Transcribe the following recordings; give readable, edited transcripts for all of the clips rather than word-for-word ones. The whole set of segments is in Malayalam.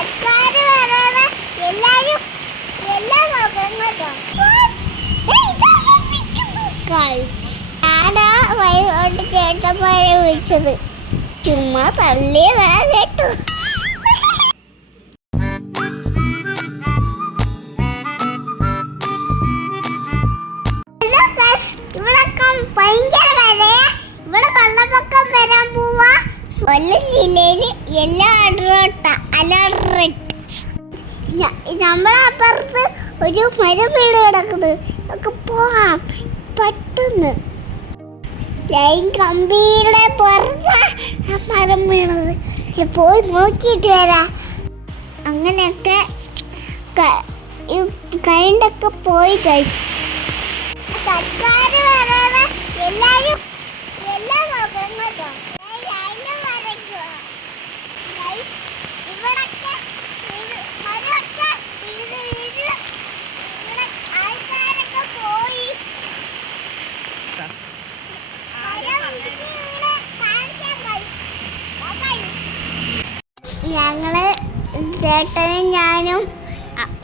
സർക്കാർ വരാന എല്ലാരും എല്ലാം നോക്കണം കേട്ടോ. ഞാനാ വൈകോട്ട് ചേട്ടന്മാരെ വിളിച്ചത് ചുമ്മാ തള്ളിയതാ കേട്ടോ. ഭയങ്കര മഴയാ, ഇവിടെ വെള്ളപ്പൊക്കം വരാൻ പോവാ. കൊല്ലം ജില്ലയില് യെല്ലോ അലർട്ട്. നമ്മളപ്പുറത്ത് ഒരു മരം വീട് കിടക്കുന്നത്, നമുക്ക് പോവാം പെട്ടെന്ന്. ലൈൻ കമ്പിയുടെ പുറത്താ മരം വീണത്, പോയി നോക്കിയിട്ട് വരാം. അങ്ങനെയൊക്കെ കറണ്ടൊക്കെ പോയി ഗൈസ്. സർക്കാർ വരാന എല്ലാരും എല്ലാം നോക്കണം കേട്ടോ. ഇവിടൊക്കെ ആൾക്കാരൊക്കെ പോയി. ഞങ്ങള് ചേട്ടനും ഞാനും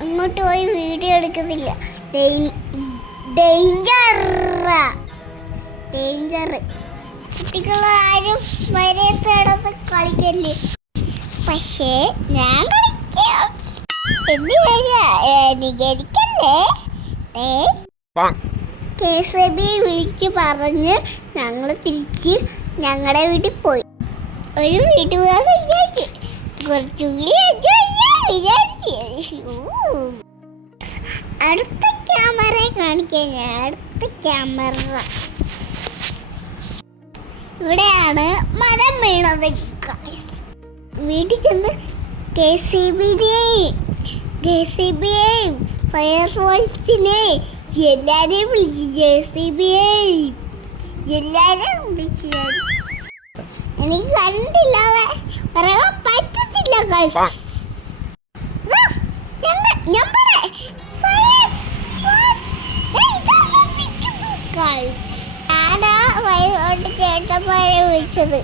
അങ്ങോട്ട് പോയി വീഡിയോ എടുക്കുന്നില്ല. ഡേഞ്ചർ കുട്ടികളാരും വരത്തോടൊപ്പം കളിക്കല്ലേ. പക്ഷേ ഞാൻ കളിക്കാം. അനുകരിക്കല്ലേ. KSB വിളിച്ച് പറഞ്ഞ് ഞങ്ങൾ തിരിച്ച് ഞങ്ങളുടെ വീട്ടിൽ പോയി. ഒരു വീട്ടുകാരെ വിചാരിച്ച് കുറച്ചുകൂടി എൻജോയ് ചെയ്യാൻ വിചാരിച്ചു. അടുത്ത ക്യാമറ കാണിക്കാൻ ഞാൻ. അടുത്ത ക്യാമറ ഇവിടെയാണ് മരം വീണത്. വീട്ടിൽ ചെന്ന് KCBയെയും ഫയർഫോഴ്സിനെയും എല്ലാരെയും വിളിച്ചു. JCBയെയും എല്ലാരെയും വിളിച്ചു. എനിക്ക് കണ്ടില്ലാതെ പറയാൻ പറ്റത്തില്ല ഗൈസ്. ഞാനാ വൈകോട്ട് ചേട്ടന്മാരെ വിളിച്ചത്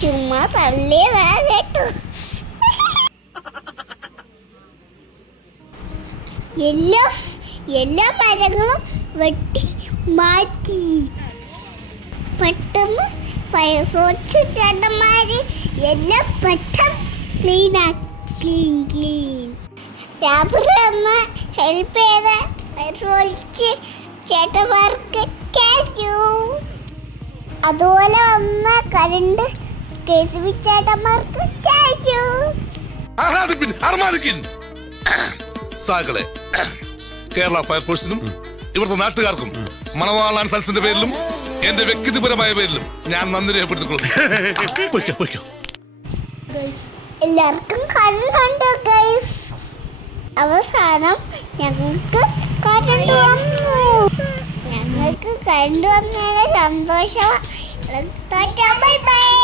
ചുമ്മാ തള്ളിയതാ കേട്ടോ. എല്ലാ മരങ്ങളും വെട്ടി മാറ്റി. പെട്ടെന്ന് ഫയർഫോഴ്സ് ചേട്ടന്മാര് എല്ലാം പെട്ടെന്ന് ക്ലീൻ. രാത്രി ഒന്ന് ഹെൽപ്പ് ചെയ്ത ഫയർഫോഴ്സ് ചേട്ടന്മാർക്ക് താങ്ക് യു. അതുപോലെ വന്ന കറണ്ട് KCB ചേട്ടന്മാർക്ക് താങ്ക് യു. കേരള ഫയർഫോഴ്സിനും ഇവിടുത്തെ നാട്ടുകാർക്കും മണവാളാൻ സൽസിന്റെ പേരിലും എന്റെ വ്യക്തിപരമായ പേരിലും ഞാൻ നന്ദി രേഖപ്പെടുത്തിക്കൊള്ളുന്നു. എല്ലാവർക്കും കറണ്ട് ഗൈസ്. അവസാനം ഞങ്ങൾക്ക് കറണ്ട് വന്നതിന് സന്തോഷം. Bye bye.